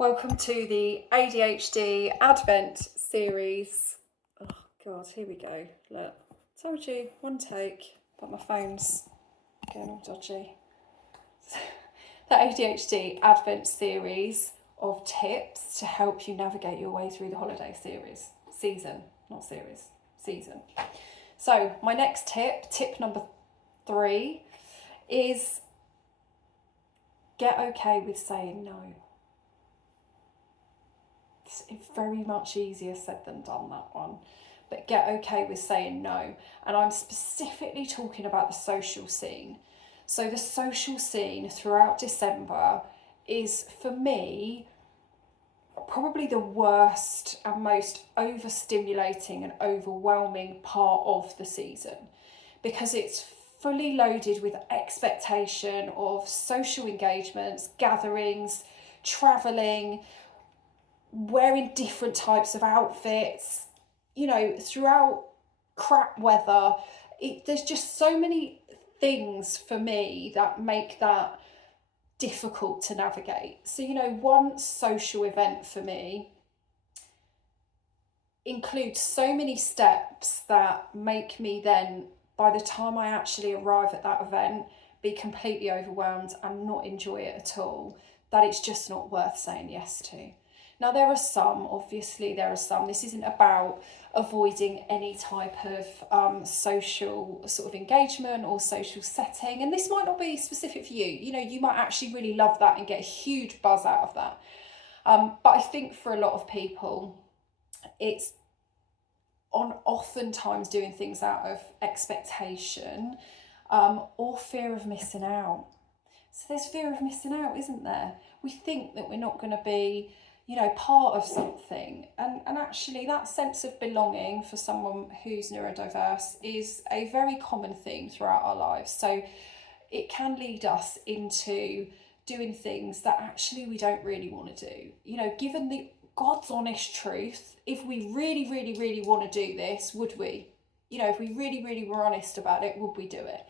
Welcome to the ADHD Advent Series. Oh God, here we go. Look, told you, one take, but my phone's going all dodgy. The ADHD Advent Series of tips to help you navigate your way through the holiday season. So my next tip number 3, is get okay with saying no. It's very much easier said than done, that one. But get okay with saying no. And I'm specifically talking about the social scene. So the social scene throughout December is, for me, probably the worst and most overstimulating and overwhelming part of the season, because it's fully loaded with expectation of social engagements, gatherings, travelling, wearing different types of outfits, throughout crap weather. There's just so many things for me that make that difficult to navigate. So, one social event for me includes so many steps that make me then, by the time I actually arrive at that event, be completely overwhelmed and not enjoy it at all, that it's just not worth saying yes to. Now, obviously there are some, this isn't about avoiding any type of social sort of engagement or social setting, and this might not be specific for you. You might actually really love that and get a huge buzz out of that. But I think for a lot of people, it's oftentimes doing things out of expectation or fear of missing out. So there's fear of missing out, isn't there? We think that we're not going to be part of something, and actually that sense of belonging for someone who's neurodiverse is a very common theme throughout our lives. So it can lead us into doing things that actually we don't really want to do. Given the God's honest truth, if we really, really, really want to do this, would we? If we really, really were honest about it, would we do it?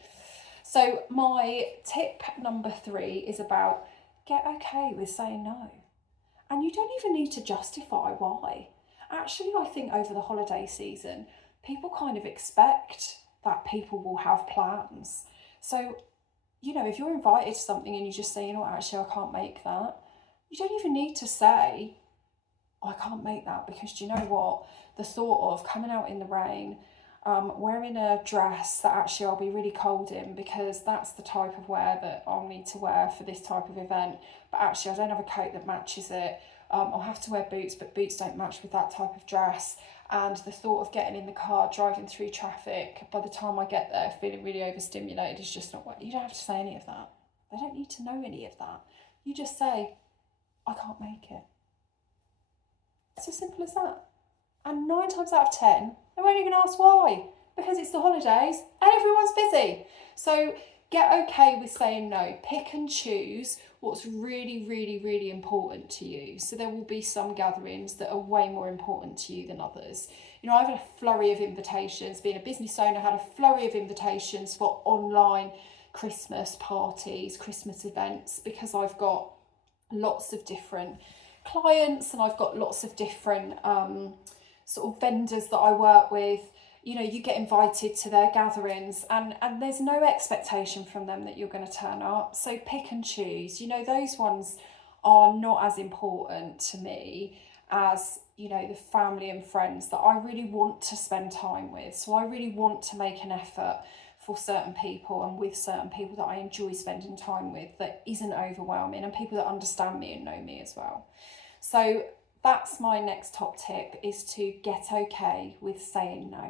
So my tip number 3 is about get okay with saying no. And you don't even need to justify why. Actually, I think over the holiday season, people kind of expect that people will have plans. So, if you're invited to something and you just say, actually, I can't make that, you don't even need to say, I can't make that, because do you know what? The thought of coming out in the rain, wearing a dress that actually I'll be really cold in, because that's the type of wear that I'll need to wear for this type of event, but actually I don't have a coat that matches it. I'll have to wear boots, but boots don't match with that type of dress. And the thought of getting in the car, driving through traffic, by the time I get there feeling really overstimulated, is just not what. You don't have to say any of that. They don't need to know any of that. You just say, I can't make it. It's as simple as that. And 9 times out of 10, they won't even ask why, because it's the holidays and everyone's busy. So get okay with saying no. Pick and choose what's really, really, really important to you. So there will be some gatherings that are way more important to you than others. I've had a flurry of invitations. Being a business owner, I had a flurry of invitations for online Christmas parties, Christmas events, because I've got lots of different clients and I've got lots of different sort of vendors that I work with. You get invited to their gatherings and there's no expectation from them that you're going to turn up. So pick and choose. Those ones are not as important to me as, the family and friends that I really want to spend time with. So I really want to make an effort for certain people and with certain people that I enjoy spending time with, that isn't overwhelming, and people that understand me and know me as well. So that's my next top tip, is to get okay with saying no.